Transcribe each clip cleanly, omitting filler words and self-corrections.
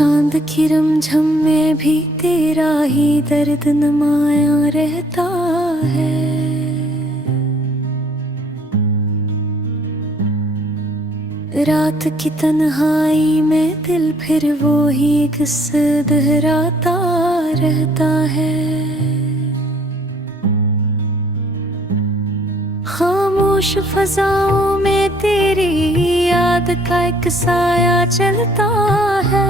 चांद की रमझम में भी तेरा ही दर्द नुमाया रहता है। रात की तन्हाई में दिल फिर वो ही किस्सा दोहराता रहता है। खामोश फजाओं में तेरी याद का एक साया चलता है।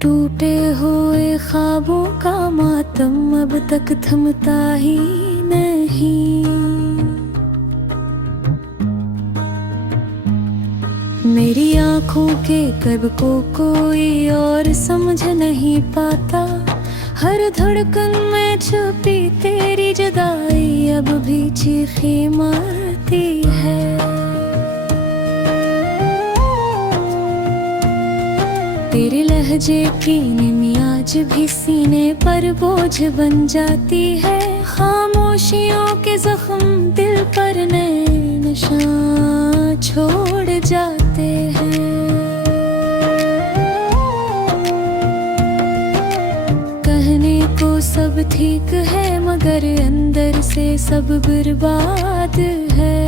टूटे हुए ख्वाबों का मातम अब तक थमता ही नहीं। मेरी आंखों के कर्ब को कोई और समझ नहीं पाता। हर धड़कन में छुपी तेरी जुदाई अब भी चीखी मारती है। तेरे लहजे की निमी आज भी सीने पर बोझ बन जाती है। खामोशियों के जख्म दिल पर नए निशान छोड़ जाते हैं। कहने को सब ठीक है मगर अंदर से सब बर्बाद है।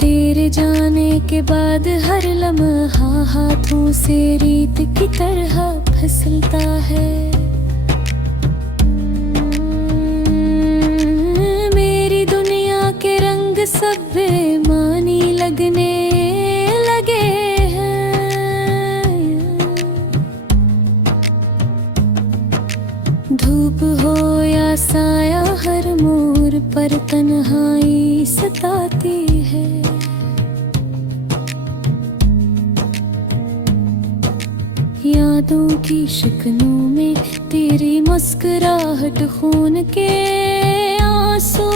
तेरे जाने के बाद हर लम्हा हाथों से रीत की तरह फिसलता है। मेरी दुनिया के रंग सब बेमानी लगने लगे हैं। धूप हो या साया हर मोड़ पर तन्हाई सताती है। यादों की शिकनों में तेरी मुस्कुराहट खून के आंसू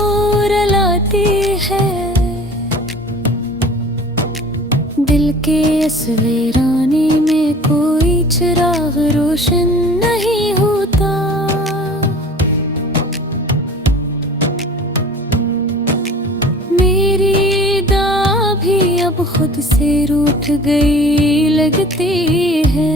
रुलाती है। दिल के इस वीराने में कोई चिराग रोशन नहीं होता। मेरी दां भी अब खुद से रूठ गई लगती है।